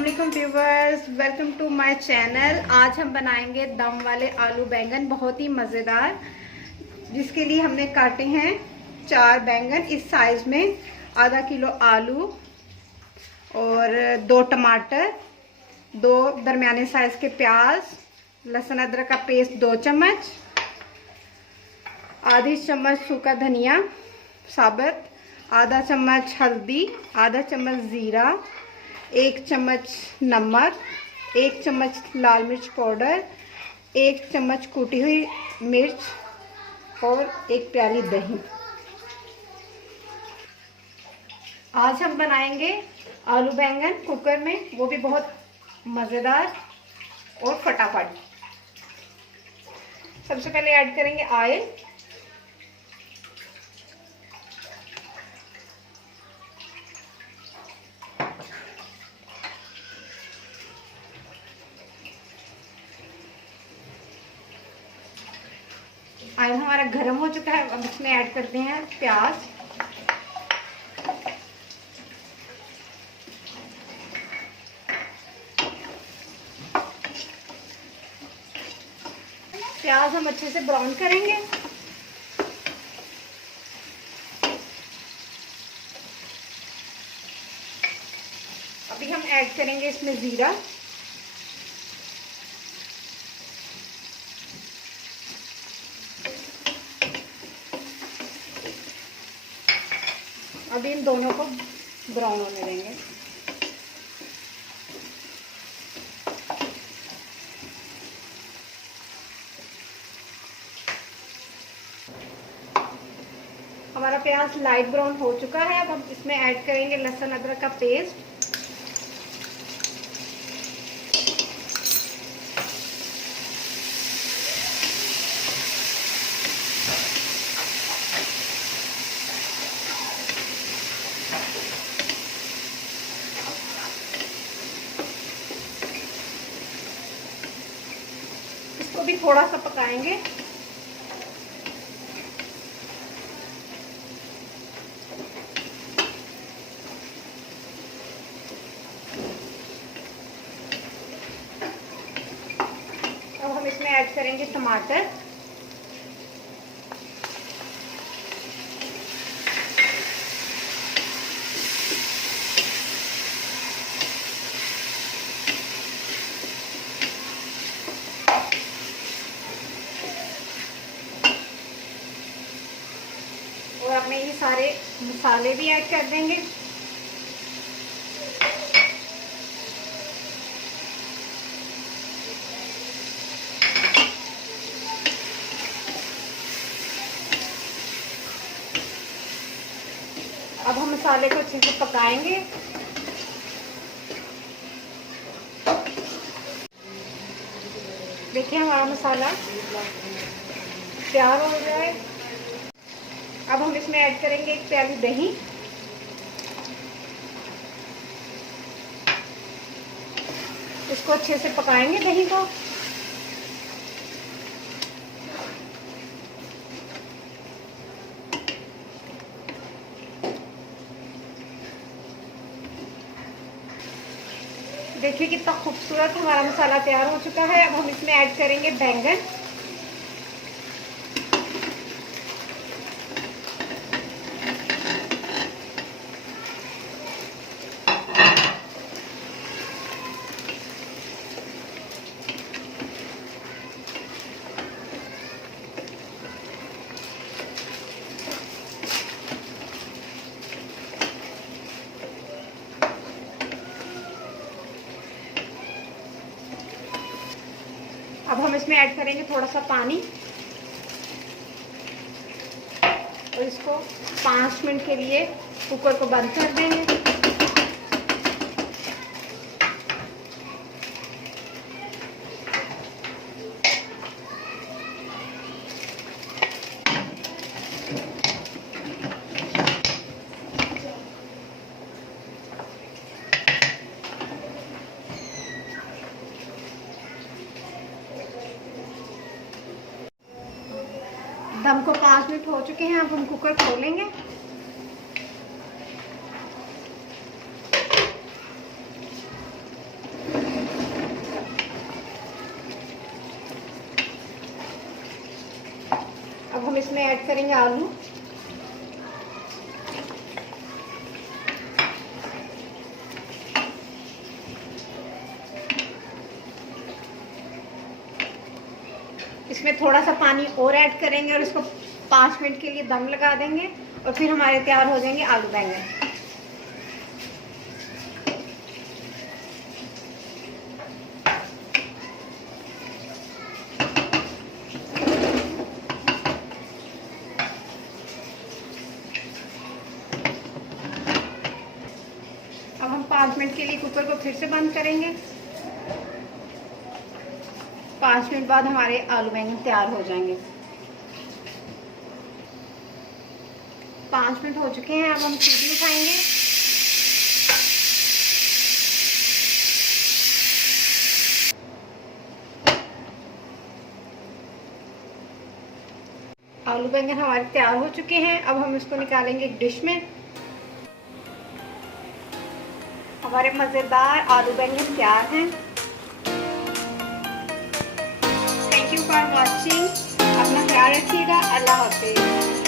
अस्सलाम वालेकुम viewers, welcome to my channel. आज हम बनाएंगे दम वाले आलू बैंगन, बहुत ही मज़ेदार। जिसके लिए हमने काटे हैं 4 बैंगन इस साइज में, आधा किलो आलू और 2 टमाटर, 2 दरमियाने साइज के प्याज, लहसुन अदरक का पेस्ट 2 चम्मच, आधी चम्मच सूखा धनिया साबुत, आधा चम्मच हल्दी, आधा चम्मच ज़ीरा, 1 चम्मच नमक, 1 चम्मच लाल मिर्च पाउडर, 1 चम्मच कूटी हुई मिर्च और 1 प्याली दही। आज हम बनाएंगे आलू बैंगन कुकर में, वो भी बहुत मज़ेदार और फटाफट। सबसे पहले ऐड करेंगे ऑयल। ऑयल हमारा गर्म हो चुका है। अब इसमें ऐड करते हैं प्याज। प्याज हम अच्छे से ब्राउन करेंगे। अभी हम ऐड करेंगे इसमें जीरा, अभी इन दोनों को ब्राउन होने देंगे। हमारा प्याज लाइट ब्राउन हो चुका है। अब हम इसमें ऐड करेंगे लहसुन अदरक का पेस्ट, इसको भी थोड़ा सा पकाएंगे। अब हम इसमें ऐड करेंगे टमाटर, और अब मैं ये सारे मसाले भी ऐड कर देंगे। अब हम मसाले को अच्छे से पकाएंगे। देखिए हमारा मसाला तैयार हो गया है। अब हम इसमें ऐड करेंगे 1 प्याली दही, इसको अच्छे से पकाएंगे दही को। देखिए कितना खूबसूरत हमारा मसाला तैयार हो चुका है। अब हम इसमें ऐड करेंगे बैंगन, अब हम इसमें ऐड करेंगे थोड़ा सा पानी और इसको 5 मिनट के लिए कुकर को बंद कर देंगे। दम को 5 मिनट हो चुके हैं। अब हम कुकर खोलेंगे। हम इसमें ऐड करेंगे आलू। इसमें थोड़ा सा पानी और ऐड करेंगे और इसको 5 मिनट के लिए दम लगा देंगे और फिर हमारे तैयार हो जाएंगे आलू बैंगन। अब हम 5 मिनट के लिए कुकर को फिर से बंद करेंगे। 5 मिनट बाद हमारे आलू बैंगन तैयार हो जाएंगे। 5 मिनट हो चुके हैं, अब हम सीटी उठाएंगे। आलू बैंगन हमारे तैयार हो चुके हैं। अब हम इसको निकालेंगे एक डिश में। हमारे मज़ेदार आलू बैंगन तैयार हैं। Thank you for watching. अपना ख्याल रखिएगा। अल्लाह हाफिज़।